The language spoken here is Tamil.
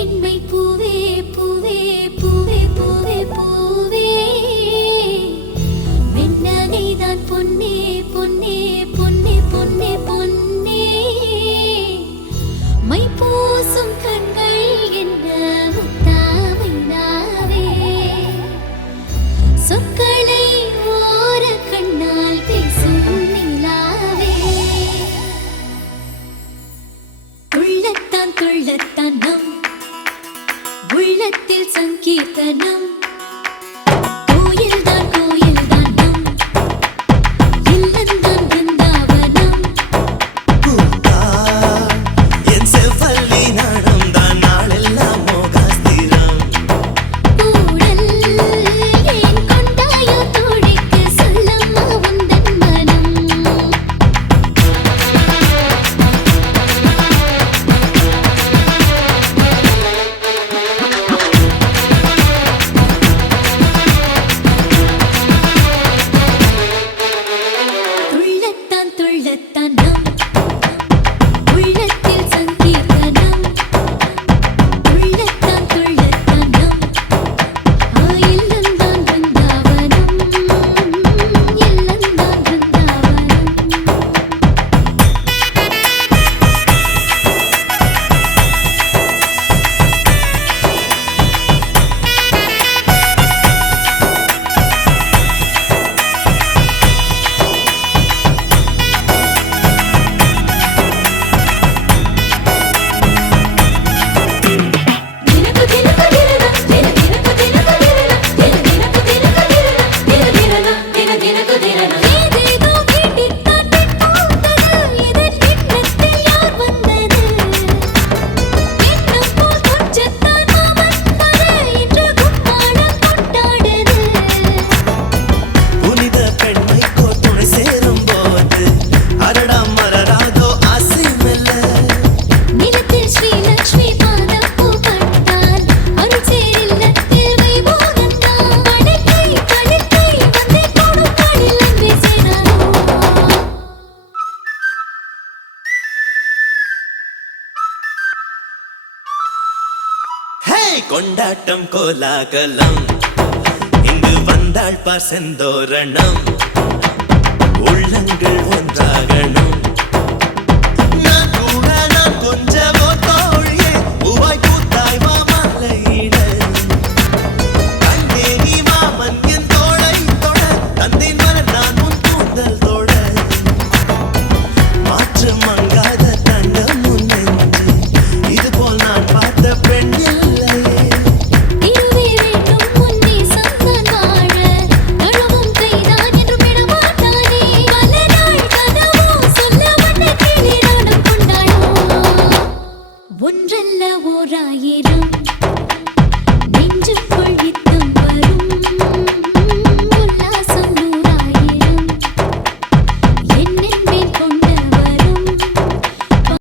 பெண்மை பூவே பூவே பூவே பூவே பூவே வெண்ணகைதான் பொன்னே பொன்னே பொன்னே பொன்னே பொன்னே மை பூசும் கண்கள் என்ன முத்தாமை நாவே சொற்களை ஓர கண்ணால் பேசும் நிலாவே உள்ளத்தான் துள்ளத்தான் நம் உள்ளத்தில் சங்கீர்த்தனம் கோயில்தான் கோயில்தான் நம் இல்லந்தான் பிருந்தாவனம் என் செவ்வல்லி நடந்தான் நாளெல்லாம் மோகாஸ்திரம் கூடல் ஏன் கொண்டாயோ தோழிக்கு சொல்லம்மா உந்தன் மனம் துள்ளத்தான் துள்ளத்தான் நம் உள்ளத்தில் சங்கீர்த்தனம் துள்ளத்தான் துள்ளத்தான் நம் இல்லந்தான் பிருந்தாவனம் இல்லந்தான் பிருந்தாவனம் தினக்கு தினக்கு தினக்கு தினக்கு தினக்கு தினக்கு தினக்கு ஏதேதோ கேட்டித்தான் பூத்தது இதன் எண்ணத்தில் யார் வந்தது எண்ணம் போல் கொஞ்சத்தான் அவன் வர இன்று கும்மாளம் கொண்டாடுது புனித பெண்மைக்கோ துணை சேரும் போது அரடா மரராதோ ஆசை மெல்ல நிலத்தில் ஸ்ரீலக்ஷ்மி பாதம் பூ பட்டால் அருச்சேர் இல்லத்தில் வைபோகந்தான் படைக்கை படைக்கை வந்தே கொடுப்பாடில் அன்பே சேராதோ ஹே கொண்டாட்டம் கோலாகலம் இங்கு வந்தாள் பார் செந்தோரணம் உள்ளங்கள் ஒன்றாகணும் நான் கூட நான் கொஞ்சம்